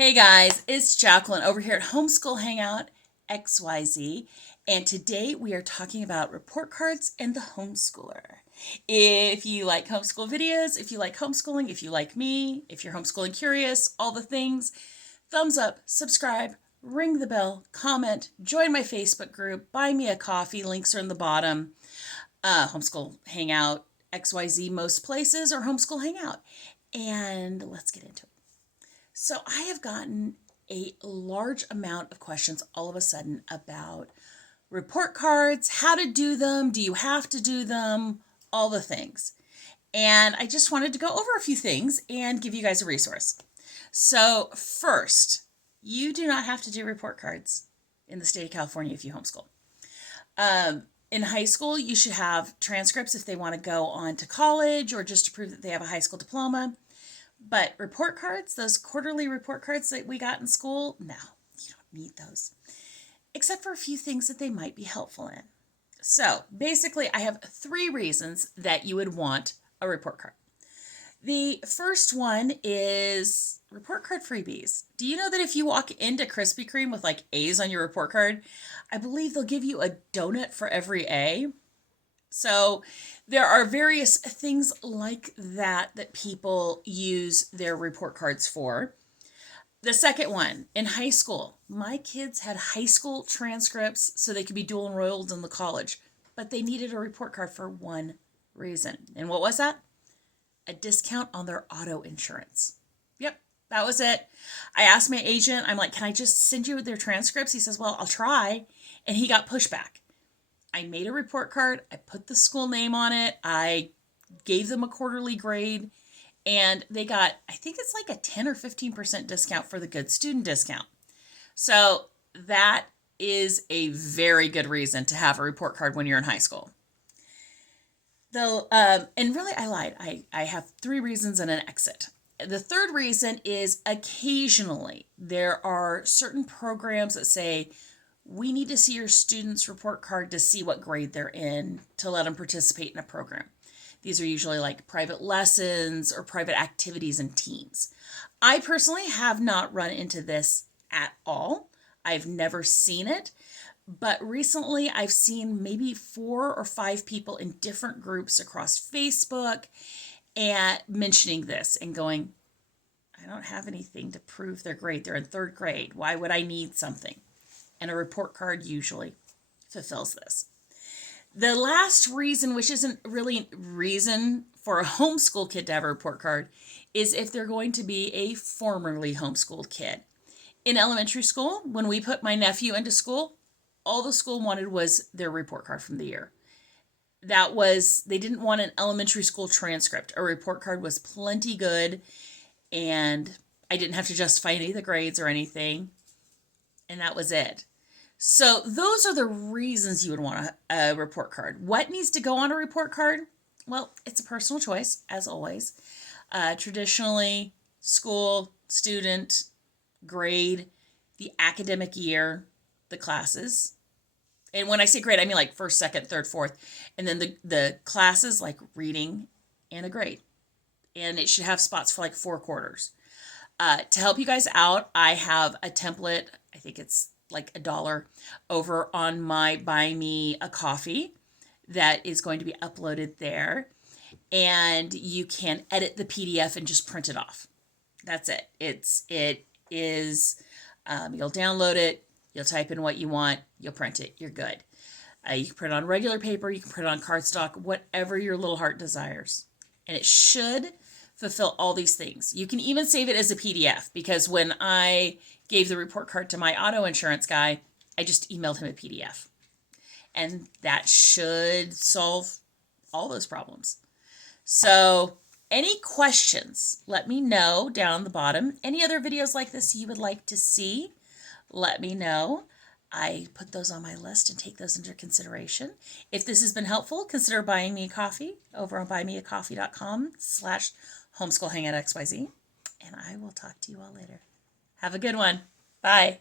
Hey guys, it's Jacqueline over here at Homeschool Hangout XYZ, and today we are talking about report cards and the homeschooler. If you like homeschool videos, if you like homeschooling, if you like me, if you're homeschooling curious, all the things, thumbs up, subscribe, ring the bell, comment, join my Facebook group, buy me a coffee, links are in the bottom, Homeschool Hangout XYZ most places or Homeschool Hangout. And let's get into it. So I have gotten a large amount of questions all of a sudden about report cards, how to do them, do you have to do them, all the things. And I just wanted to go over a few things and give you guys a resource. So first, you do not have to do report cards in the state of California if you homeschool. In high school, you should have transcripts if they want to go on to college or just to prove that they have a high school diploma. But report cards, those quarterly report cards that we got in school, no, you don't need those. Except for a few things that they might be helpful in. So basically, I have 3 reasons that you would want a report card. The first one is report card freebies. Do you know that if you walk into Krispy Kreme with like A's on your report card, I believe they'll give you a donut for every A? So there are various things like that people use their report cards for. The second one, in high school, my kids had high school transcripts so they could be dual enrolled in the college, but they needed a report card for one reason. And what was that? A discount on their auto insurance. Yep, that was it. I asked my agent, I'm like, can I just send you their transcripts? He says, well, I'll try. And he got pushback. I made a report card. I put the school name on it. I gave them a quarterly grade, and they got, I think it's like a 10 or 15% discount for the good student discount. So that is a very good reason to have a report card when you're in high school. Though, and really I lied. I have 3 reasons and an exit. The third reason is occasionally there are certain programs that say, we need to see your student's report card to see what grade they're in to let them participate in a program. These are usually like private lessons or private activities and teams. I personally have not run into this at all. I've never seen it, but recently I've seen maybe 4 or 5 people in different groups across Facebook and mentioning this and going, I don't have anything to prove their grade. They're in 3rd grade. Why would I need something? And a report card usually fulfills this. The last reason, which isn't really a reason for a homeschool kid to have a report card, is if they're going to be a formerly homeschooled kid. In elementary school, when we put my nephew into school, all the school wanted was their report card from the year. They didn't want an elementary school transcript. A report card was plenty good, and I didn't have to justify any of the grades or anything, and that was it. So those are the reasons you would want a report card. What needs to go on a report card? Well, it's a personal choice, as always. Traditionally, school, student, grade, the academic year, the classes. And when I say grade, I mean like 1st, 2nd, 3rd, 4th. And then the classes like reading and a grade. And it should have spots for like 4 quarters. To help you guys out, I have a template. I think it's like $1 over on my Buy Me a Coffee that is going to be uploaded there. And you can edit the PDF and just print it off. That's it. It is, you'll download it, you'll type in what you want, you'll print it, you're good. You can print it on regular paper, you can print it on cardstock, whatever your little heart desires. And it should fulfill all these things. You can even save it as a PDF, because when I gave the report card to my auto insurance guy, I just emailed him a PDF. And that should solve all those problems. So any questions, let me know down the bottom. Any other videos like this you would like to see, let me know. I put those on my list and take those into consideration. If this has been helpful, consider buying me a coffee over on buymeacoffee.com/homeschoolhangoutxyz. And I will talk to you all later. Have a good one. Bye.